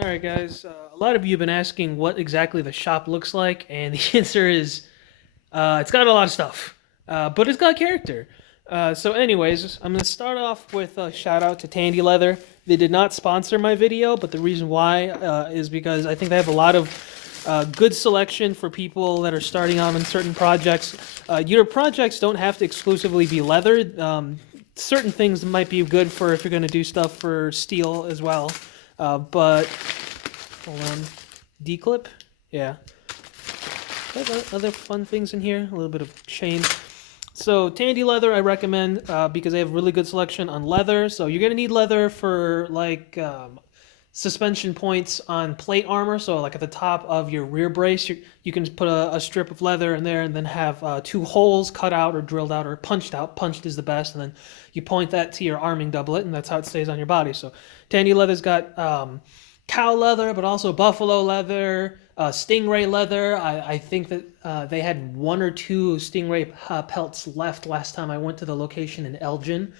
Alright guys, a lot of you have been asking what exactly the shop looks like, and the answer is, it's got a lot of stuff, but it's got character. So anyways, I'm going to start off with a shout out to Tandy Leather. They did not sponsor my video, but the reason why is because I think they have a lot of good selection for people that are starting out on certain projects. Your projects don't have to exclusively be leather. Certain things might be good for if you're going to do stuff for steel as well. But hold on, D-clip, yeah. Other fun things in here, a little bit of chain. So Tandy Leather I recommend because they have really good selection on leather. So you're gonna need leather for like suspension points on plate armor. So like at the top of your rear brace, you can put a strip of leather in there and then have two holes cut out or drilled out or punched out. Punched is the best, and then you point that to your arming doublet, and that's how it stays on your body. So Tandy Leather's got cow leather, but also buffalo leather, stingray leather. I think that they had one or two stingray pelts left last time I went to the location in Elgin.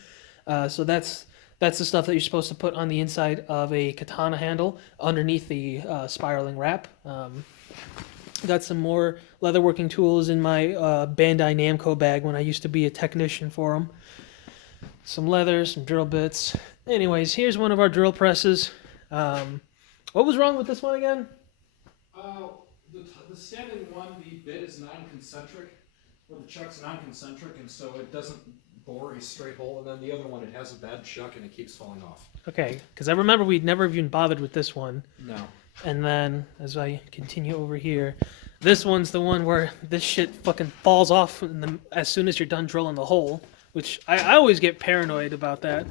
So that's the stuff that you're supposed to put on the inside of a katana handle underneath the spiraling wrap. Got some more leatherworking tools in my Bandai Namco bag when I used to be a technician for them. Some leather, some drill bits. Anyways, here's one of our drill presses. What was wrong with this one again? The standing one, the bit is non-concentric, or the chuck's non-concentric, and so it doesn't bore a straight hole, and then the other one, it has a bad chuck and it keeps falling off. Okay, because I remember we'd never even bothered with this one. No. And then, as I continue over here, this one's the one where this shit fucking falls off as soon as you're done drilling the hole, which I always get paranoid about that.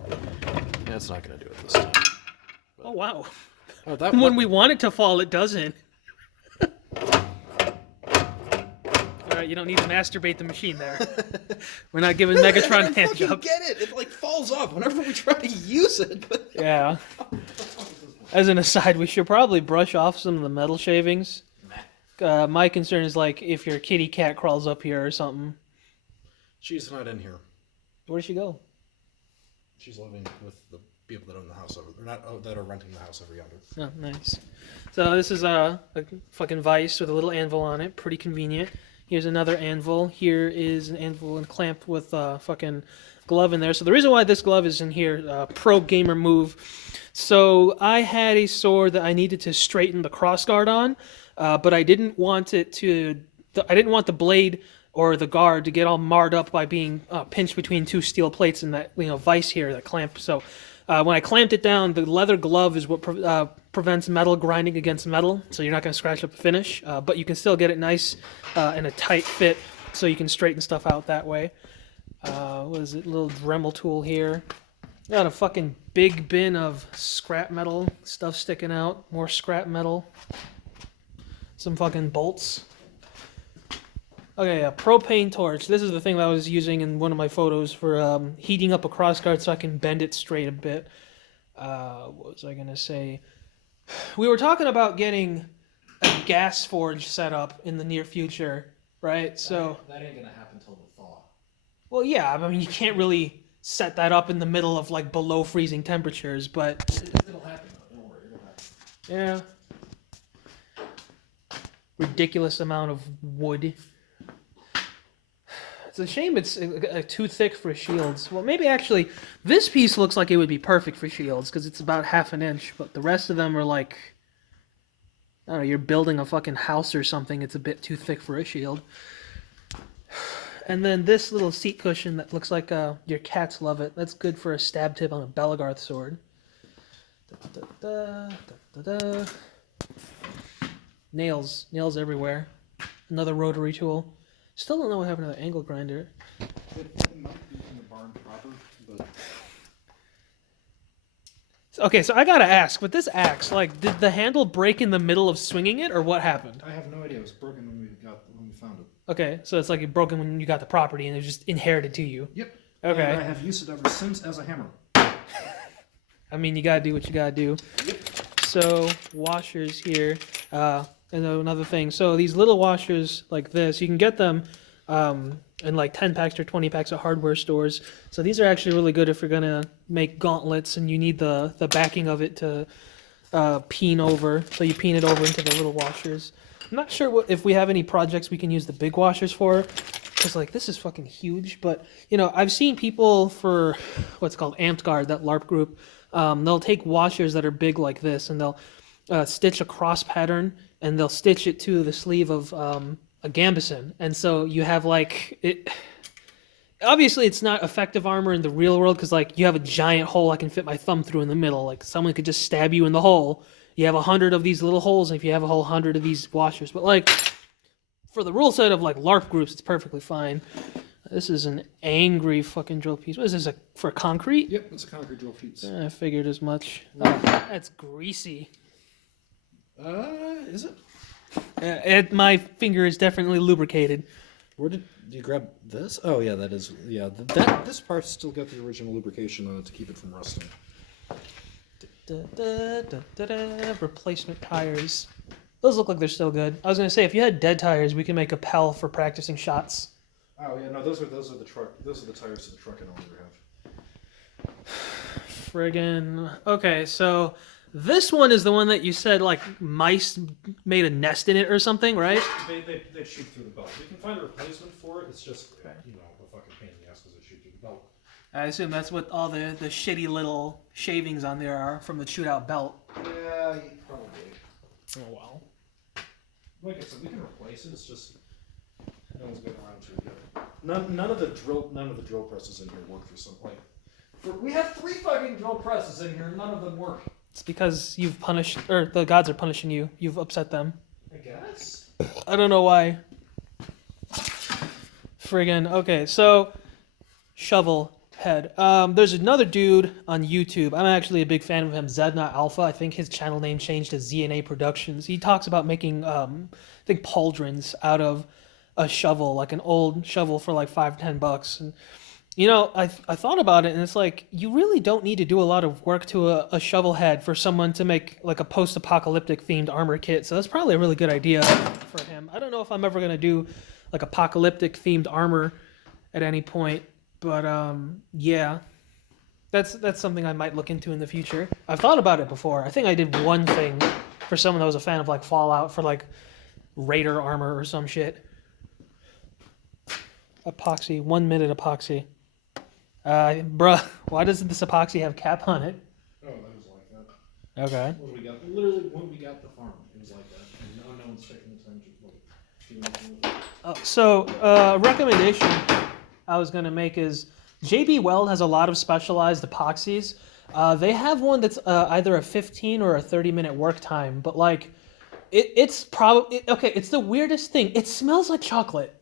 Yeah, it's not going to do it this time. But... Oh, wow. Oh, that when we want it to fall, it doesn't. Alright, you don't need to masturbate the machine there. We're not giving Megatron a hand job. Get it! It like falls off whenever we try to use it. But... Yeah. As an aside, we should probably brush off some of the metal shavings. My concern is like if your kitty cat crawls up here or something. She's not in here. Where'd she go? She's living with the people that own the house over there, not that are renting the house over yonder. Oh, nice. So this is a fucking vise with a little anvil on it. Pretty convenient. Here's another anvil. Here is an anvil and clamp with a fucking glove in there. So the reason why this glove is in here, pro gamer move. So I had a sword that I needed to straighten the crossguard on, but I didn't want it to. I didn't want the blade or the guard to get all marred up by being pinched between two steel plates in that vise here, that clamp. So when I clamped it down, the leather glove is what prevents metal grinding against metal, so you're not going to scratch up the finish, but you can still get it nice in a tight fit, so you can straighten stuff out that way. What is it? Little Dremel tool here. Got a fucking big bin of scrap metal stuff sticking out. More scrap metal. Some fucking bolts. Okay, a propane torch. This is the thing that I was using in one of my photos for heating up a crossguard so I can bend it straight a bit. What was I gonna say? We were talking about getting a gas forge set up in the near future, right? So that ain't gonna happen till the thaw. Well, yeah. I mean, you can't really set that up in the middle of like below freezing temperatures, but It'll happen. Though. Don't worry, it'll happen. Yeah. Ridiculous amount of wood. It's a shame it's too thick for shields. Well, maybe actually this piece looks like it would be perfect for shields because it's about 1/2 inch, but the rest of them are like, I don't know, you're building a fucking house or something. It's a bit too thick for a shield. And then this little seat cushion that looks like your cats love it. That's good for a stab tip on a Belagarth sword. Da, da, da, da, da, da. Nails everywhere. Another rotary tool. Still don't know what happened to the angle grinder. It might be in the barn proper, but... Okay, so I gotta ask, with this axe, like, did the handle break in the middle of swinging it, or what happened? I have no idea. It was broken when we found it. Okay, so it's like it broken when you got the property, and it was just inherited to you. Yep. Okay. And I have used it ever since as a hammer. I mean, you gotta do what you gotta do. Yep. So, washers here. And another thing, so these little washers like this, you can get them in like 10 packs or 20 packs at hardware stores. So these are actually really good if you're going to make gauntlets and you need the backing of it to peen over. So you peen it over into the little washers. I'm not sure if we have any projects we can use the big washers for, because like this is fucking huge. But you know, I've seen people for what's called Amped Guard, that LARP group. They'll take washers that are big like this, and they'll stitch a cross pattern, and they'll stitch it to the sleeve of a gambeson, and so you have like it. Obviously, it's not effective armor in the real world because like you have a giant hole I can fit my thumb through in the middle. Like someone could just stab you in the hole. You have 100 of these little holes, and if you have a whole 100 of these washers, but like for the rule set of like LARP groups, it's perfectly fine. This is an angry fucking drill piece. What is this, for concrete? Yep, it's a concrete drill piece. I figured as much. That's greasy. Is it? My finger is definitely lubricated. Where did you grab this? Oh yeah, that is this part's still got the original lubrication on it to keep it from rusting. Replacement tires. Those look like they're still good. I was gonna say if you had dead tires, we can make a Pell for practicing shots. Oh yeah, no, those are the tires to the truck I no longer have. Friggin' okay, so this one is the one that you said like mice made a nest in it or something, right? They shoot through the belt. We can find a replacement for it. It's just a fucking pain in the ass because they shoot through the belt. I assume that's what all the shitty little shavings on there are from the shootout belt. Yeah, probably. Oh well. Like I said, we can replace it. It's just no one's getting around to it yet. None of the drill presses in here work for some we have 3 fucking drill presses in here, and none of them work. It's because you've punished, or the gods are punishing you. You've upset them. I guess. I don't know why. Friggin' okay, so shovel head. There's another dude on YouTube. I'm actually a big fan of him, Zedna Alpha. I think his channel name changed to ZNA Productions. He talks about making, I think, pauldrons out of a shovel, like an old shovel for like $5-10. And you know, I thought about it, and it's like you really don't need to do a lot of work to a shovel head for someone to make like a post-apocalyptic themed armor kit. So that's probably a really good idea for him. I don't know if I'm ever gonna do like apocalyptic themed armor at any point. But yeah, that's something I might look into in the future. I've thought about it before. I think I did one thing for someone that was a fan of like Fallout for like Raider armor or some shit. Epoxy, 1 minute epoxy. Bruh, why doesn't this epoxy have cap on it? Oh, that was like that. Okay. When we got when we got the farm, it was like that, and no one's taking the time to do anything with it. So, recommendation I was gonna make is JB Weld has a lot of specialized epoxies. They have one that's either a 15 or a 30-minute work time, but like, it's probably okay. It's the weirdest thing. It smells like chocolate.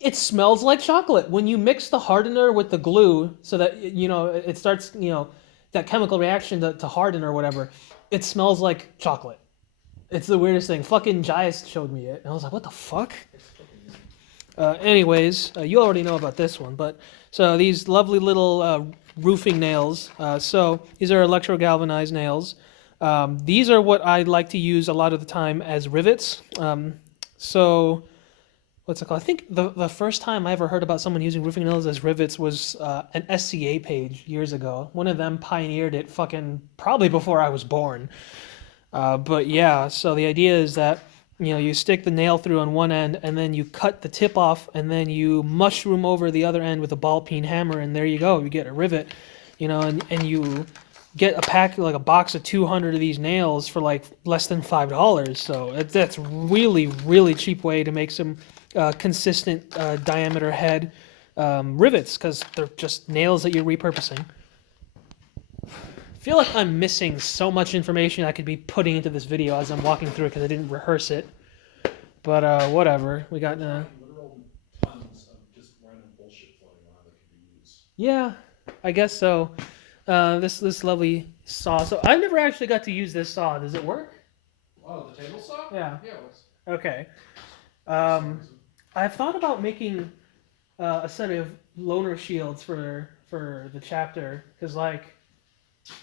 It smells like chocolate when you mix the hardener with the glue, so that it starts that chemical reaction to harden or whatever. It smells like chocolate. It's the weirdest thing. Fucking Jais showed me it, and I was like, "What the fuck?" Anyways, you already know about this one, but so these lovely little roofing nails. So these are electro-galvanized nails. These are what I like to use a lot of the time as rivets. So what's it called? I think the first time I ever heard about someone using roofing nails as rivets was an SCA page years ago. One of them pioneered it fucking probably before I was born. But yeah, so the idea is that you stick the nail through on one end, and then you cut the tip off, and then you mushroom over the other end with a ball peen hammer, and there you go. You get a rivet, and you get a pack, like a box of 200 of these nails for like less than $5. So that's really, really cheap way to make some consistent diameter head rivets, because they're just nails that you're repurposing. I feel like I'm missing so much information I could be putting into this video as I'm walking through it because I didn't rehearse it. But whatever. We got literal tons of just random bullshit floating around that could be used. Yeah, I guess so. This lovely saw. So I never actually got to use this saw. Does it work? Oh, the table saw? Yeah. Yeah, it works. Okay. I've thought about making a set of loner shields for the chapter, because like,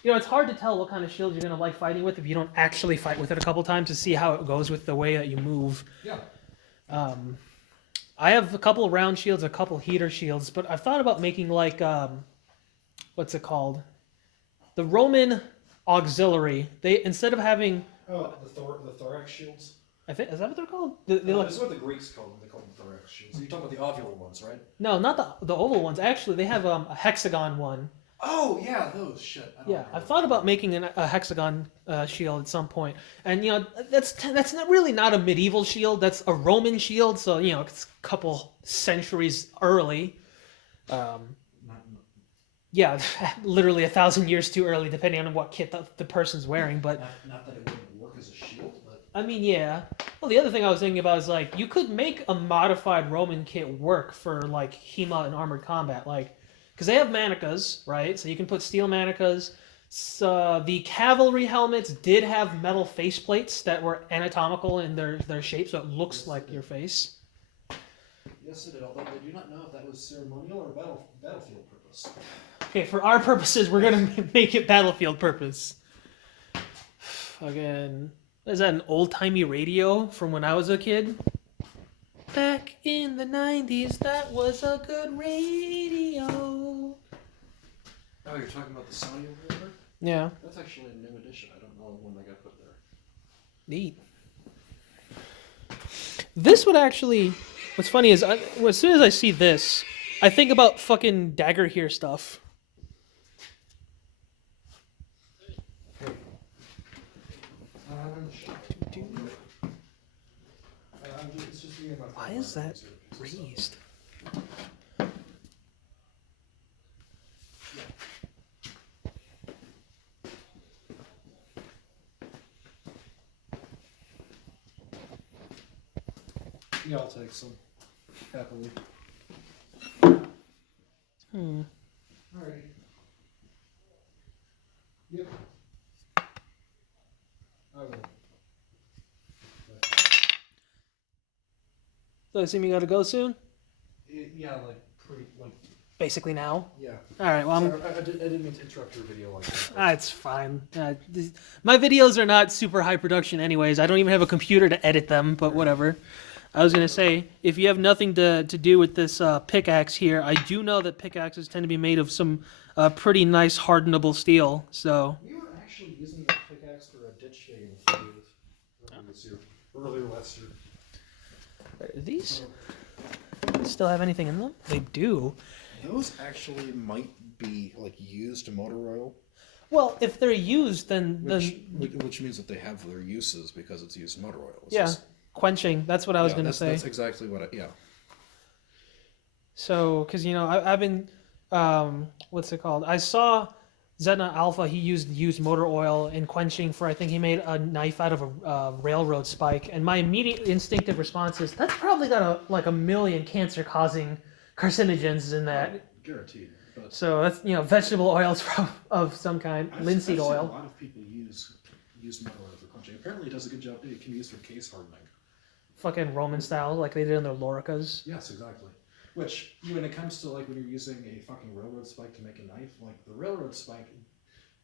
it's hard to tell what kind of shield you're gonna like fighting with if you don't actually fight with it a couple times to see how it goes with the way that you move. Yeah. I have a couple round shields, a couple heater shields, but I've thought about making like what's it called? The Roman auxiliary. They instead of having, Oh, the thorax shields. I think is that what they're called? This is what the Greeks called them. They called them thorax shields. You're talking about the ovular ones, right? No, not the oval ones. Actually, they have a hexagon one. Oh yeah, those shit. Yeah, I've thought about making a hexagon shield at some point, and that's not really not a medieval shield. That's a Roman shield, so it's a couple centuries early. Yeah, literally 1,000 years too early, depending on what kit the person's wearing. But not that it wouldn't work as a shield, but I mean, yeah. Well, the other thing I was thinking about is like you could make a modified Roman kit work for like HEMA and armored combat, like. Because they have manicas, right? So you can put steel manicas. So the cavalry helmets did have metal faceplates that were anatomical in their shape, so it looks like your face. Yes, it did. Although I do not know if that was ceremonial or battlefield purpose. Okay, for our purposes, we're gonna make it battlefield purpose. Again, is that an old-timey radio from when I was a kid? Back in the 90s, that was a good radio. Oh, you're talking about the Sony over there? Yeah. That's actually a new edition. I don't know when they got put there. Neat. This would actually... What's funny is, as soon as I see this, I think about fucking Dagger Here stuff. Why is that raised? Yeah, I'll take some. Happily. Alright. Yep. I will. So I assume you gotta go soon? Yeah, pretty. Basically now? Yeah. Alright, well, Sorry, I didn't mean to interrupt your video like that. It's fine. My videos are not super high production anyways. I don't even have a computer to edit them, but whatever. I was going to say, if you have nothing to do with this pickaxe here, I do know that pickaxes tend to be made of some pretty nice hardenable steel, so... We were actually using that pickaxe for a ditch digging earlier last year. Are these still have anything in them? They do. Those actually might be used motor oil. Well, if they're used, then Which means that they have their uses because it's used motor oil. It's quenching. That's what I was going to say. That's exactly what So, because I've been, what's it called? I saw Zetna Alpha. He used motor oil in quenching for. I think he made a knife out of a railroad spike. And my immediate instinctive response is that's probably got a million cancer-causing carcinogens in that. Guaranteed. But So that's vegetable oils of some kind, linseed I've seen oil. a lot of people use metal oil for quenching. Apparently, it does a good job too. It can be used for case hardening. Fucking Roman style, like they did in their loricas. Yes, exactly. Which, when it comes to when you're using a fucking railroad spike to make a knife, the railroad spike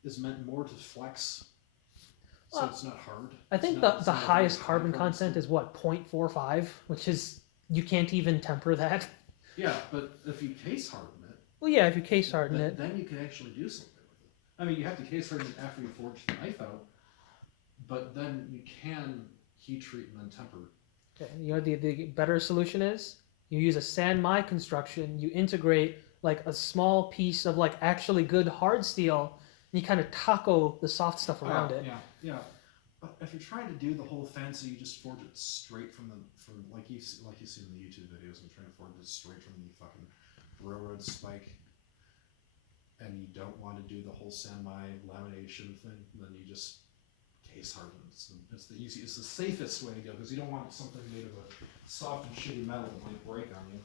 is meant more to flex, so it's not hard. I think the highest carbon content is what 0.45, which is you can't even temper that. Yeah, but if you case harden it, Well, yeah, if you case harden it. then you can actually do something with it. I mean, you have to case harden it after you forge the knife out, but then you can heat treat and then temper. Okay, the better solution is you use a Sanmai construction. You integrate a small piece of actually good hard steel, and you kind of taco the soft stuff around it. Yeah. But if you're trying to do the whole fancy, you just forge it straight from like you see in the YouTube videos. I'm trying to forge it straight from the fucking railroad spike, and you don't want to do the whole Sanmai lamination thing. Then you just case harden. It's the easiest, it's the safest way to go because you don't want something made of a soft and shitty metal that might break on you.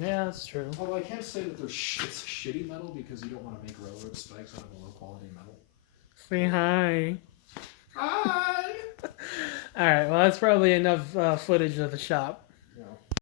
Yeah, that's true. Although I can't say that it's shitty metal because you don't want to make railroad spikes out of a low quality metal. Say hi. Hi! All right, well, that's probably enough footage of the shop.